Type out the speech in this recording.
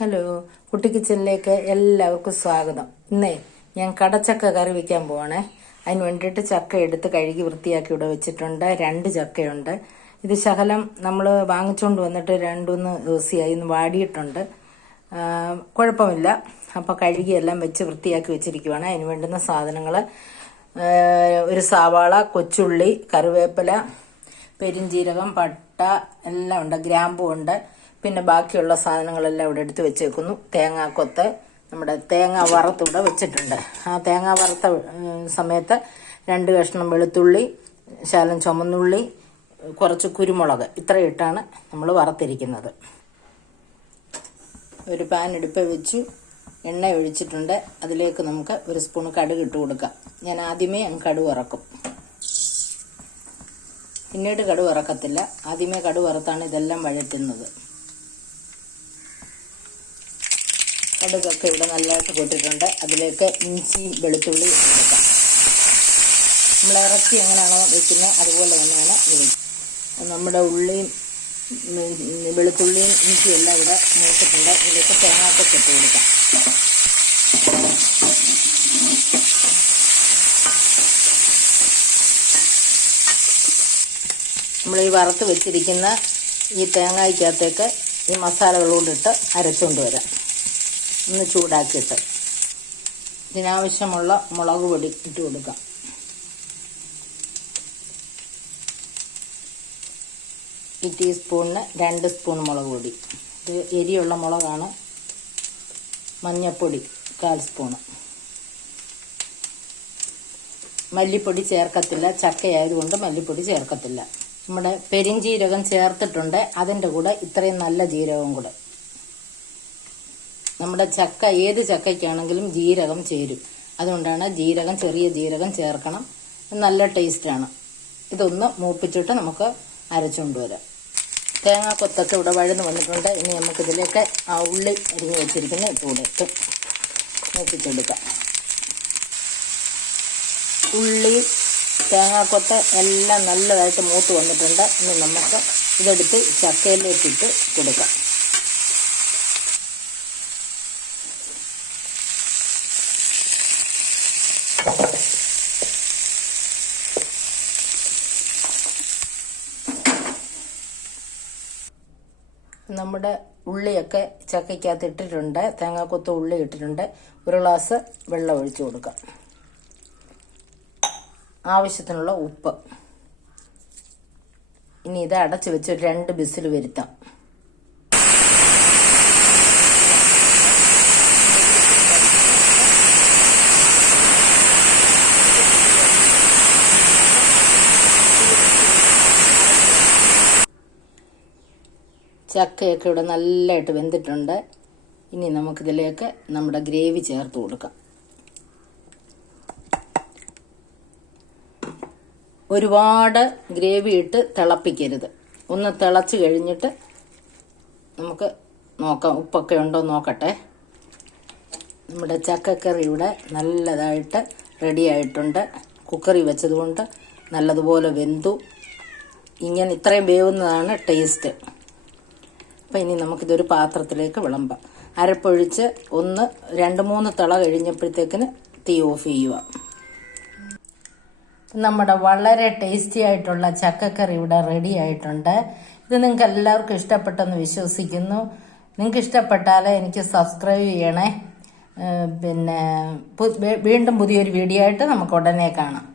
Hello, കുട്ടി കിച്ചണിലേക്ക് എല്ലാവർക്കും സ്വാഗതം. ഇന്നേ ഞാൻ കടച്ചക്ക കറി വയ്ക്കാൻ പോവാണേ. അതിന് വേണ്ടിയിട്ട് ചക്ക എടുത്ത് കഴുകി വൃത്തിയാക്കി ഇവിടെ വെച്ചിട്ടുണ്ട്. 2 ചക്കയുണ്ട്. ഇത് ശകലം നമ്മൾ വാങ്ങിച്ചുകൊണ്ട് വന്നിട്ട് 2-3 ദിവസമായി, ഇന്ന് വാടിയിട്ടുണ്ട്. കുഴപ്പമില്ല. അപ്പോൾ കഴുകി എല്ലാം വെച്ച് വൃത്തിയാക്കി വെച്ചിരിക്കുവാണ്. അതിന് വേണ്ടുന്ന സാധനങ്ങൾ: ഒരു സവാള, കൊച്ചുള്ളി, കറിവേപ്പില, പെരിഞ്ജീരകം, പട്ട എല്ലാം ഉണ്ട്, ഗ്രാമ്പൂ ഉണ്ട്. പിന്നെ ബാക്കിയുള്ള സാധനങ്ങളെല്ലാം ഇവിടെ എടുത്ത് വെച്ചേക്കുന്നു. തേങ്ങാക്കൊത്ത്, നമ്മുടെ തേങ്ങ വറുത്തിവിടെ വെച്ചിട്ടുണ്ട്. ആ തേങ്ങ വറുത്ത സമയത്ത് 2 കഷ്ണം വെളുത്തുള്ളി, ശകലം ചുമന്നുള്ളി, കുറച്ച് കുരുമുളക്, ഇത്രയിട്ടാണ് നമ്മൾ വറുത്തിരിക്കുന്നത്. ഒരു പാൻ അടുപ്പ് വെച്ചു, എണ്ണ ഒഴിച്ചിട്ടുണ്ട്. അതിലേക്ക് നമുക്ക് 1 സ്പൂൺ കടുക് ഇട്ട് കൊടുക്കാം. ഞാൻ ആദ്യമേ കടുക് വറക്കും, പിന്നീട് കടുക് വറക്കത്തില്ല. ആദ്യമേ കടുക് വറുത്താണ് ഇതെല്ലാം വഴറ്റുന്നത്. കടുകൊക്കെ ഇവിടെ നല്ലതായിട്ട് പൊട്ടിട്ടുണ്ട്. അതിലേക്ക് ഇഞ്ചി, വെളുത്തുള്ളി കൊടുക്കാം. നമ്മൾ ഇറച്ചി എങ്ങനെയാണോ വയ്ക്കുന്നത് അതുപോലെ തന്നെയാണ് ഇത് വയ്ക്കുന്നത്. നമ്മുടെ ഉള്ളിയും വെളുത്തുള്ളിയും ഇഞ്ചിയും എല്ലാം ഇവിടെ മൂത്തിട്ടുണ്ട്. ഇതിലേക്ക് തേങ്ങാക്കൊക്കെ ഇട്ട് കൊടുക്കാം. നമ്മൾ ഈ വറുത്ത് വെച്ചിരിക്കുന്ന ഈ തേങ്ങയ്ക്കകത്തേക്ക് ഈ മസാലകളോടിട്ട് അരച്ചുകൊണ്ട് വരാം. ഒന്ന് ചൂടാക്കിയിട്ട് ഇതിനാവശ്യമുള്ള മുളക് പൊടി ഇട്ട് കൊടുക്കാം. ഈ ടീസ്പൂണിന് 2 സ്പൂൺ മുളക് പൊടി. ഇത് എരിയുള്ള മുളകാണ്. മഞ്ഞൾപ്പൊടി 1/4 സ്പൂണ്. മല്ലിപ്പൊടി ചേർക്കത്തില്ല, ചക്കയായതുകൊണ്ട് മല്ലിപ്പൊടി ചേർക്കത്തില്ല. നമ്മുടെ പെരിഞ്ജീരകം ചേർത്തിട്ടുണ്ട്. അതിൻ്റെ കൂടെ ഇത്രയും നല്ല ജീരകം കൂടെ. നമ്മുടെ ചക്ക ഏത് ചക്കയ്ക്കാണെങ്കിലും ജീരകം ചേരും. അതുകൊണ്ടാണ് ജീരകം, ചെറിയ ജീരകം ചേർക്കണം. നല്ല ടേസ്റ്റാണ്. ഇതൊന്ന് മൂപ്പിച്ചിട്ട് നമുക്ക് അരച്ചുകൊണ്ട് വരാം. തേങ്ങാക്കൊത്തൊക്കെ ഇവിടെ വഴന്ന് വന്നിട്ടുണ്ട്. ഇനി നമുക്കിതിലേക്ക് ആ ഉള്ളി അരിഞ്ഞ് വെച്ചിരിക്കുന്ന ഇട്ടുകൂടെ ഇട്ട് മൂപ്പിച്ചെടുക്കാം. ഉള്ളി, തേങ്ങാക്കൊത്ത് എല്ലാം നല്ലതായിട്ട് മൂത്ത് വന്നിട്ടുണ്ട്. ഇനി നമുക്ക് ഇതെടുത്ത് ചക്കയിലേക്കിട്ട് കൊടുക്കാം. നമ്മുടെ ഉള്ളിയൊക്കെ ചക്കയ്ക്കകത്ത് ഇട്ടിട്ടുണ്ട്. തേങ്ങാക്കൊത്ത് ഉള്ളി ഇട്ടിട്ടുണ്ട്. 1 ഗ്ലാസ് വെള്ളം ഒഴിച്ചു കൊടുക്കാം. ആവശ്യത്തിനുള്ള ഉപ്പ്. ഇനി ഇത് അടച്ചു വെച്ച് 2 വിസിൽ വരുത്താം. ചക്കയൊക്കെ ഇവിടെ നല്ലതായിട്ട് വെന്തിട്ടുണ്ട്. ഇനി നമുക്കിതിലേക്ക് നമ്മുടെ ഗ്രേവി ചേർത്ത് കൊടുക്കാം. ഒരുപാട് ഗ്രേവി ഇട്ട് തിളപ്പിക്കരുത്. ഒന്ന് തിളച്ച് കഴിഞ്ഞിട്ട് നമുക്ക് നോക്കാം, ഉപ്പൊക്കെ ഉണ്ടോ നോക്കട്ടെ. നമ്മുടെ ചക്കക്കറി ഇവിടെ നല്ലതായിട്ട് റെഡി ആയിട്ടുണ്ട്. കുക്കറിൽ വെച്ചതുകൊണ്ട് നല്ലതുപോലെ വെന്തു. ഇങ്ങനെ ഇത്രയും വേവുന്നതാണ് ടേസ്റ്റ്. അപ്പം ഇനി നമുക്കിതൊരു പാത്രത്തിലേക്ക് വിളമ്പാം. അരപ്പൊഴിച്ച് 2-3 തിള കഴിഞ്ഞപ്പോഴത്തേക്കിന് തീ ഓഫ് ചെയ്യുക. നമ്മുടെ വളരെ ടേസ്റ്റി ആയിട്ടുള്ള ചക്കക്കറി ഇവിടെ റെഡി ആയിട്ടുണ്ട്. ഇത് നിങ്ങൾക്ക് എല്ലാവർക്കും ഇഷ്ടപ്പെട്ടെന്ന് വിശ്വസിക്കുന്നു. നിങ്ങൾക്ക് ഇഷ്ടപ്പെട്ടാൽ എനിക്ക് സബ്സ്ക്രൈബ് ചെയ്യണേ. പിന്നെ വീണ്ടും പുതിയൊരു വീഡിയോ ആയിട്ട് നമുക്ക് ഉടനെ കാണാം.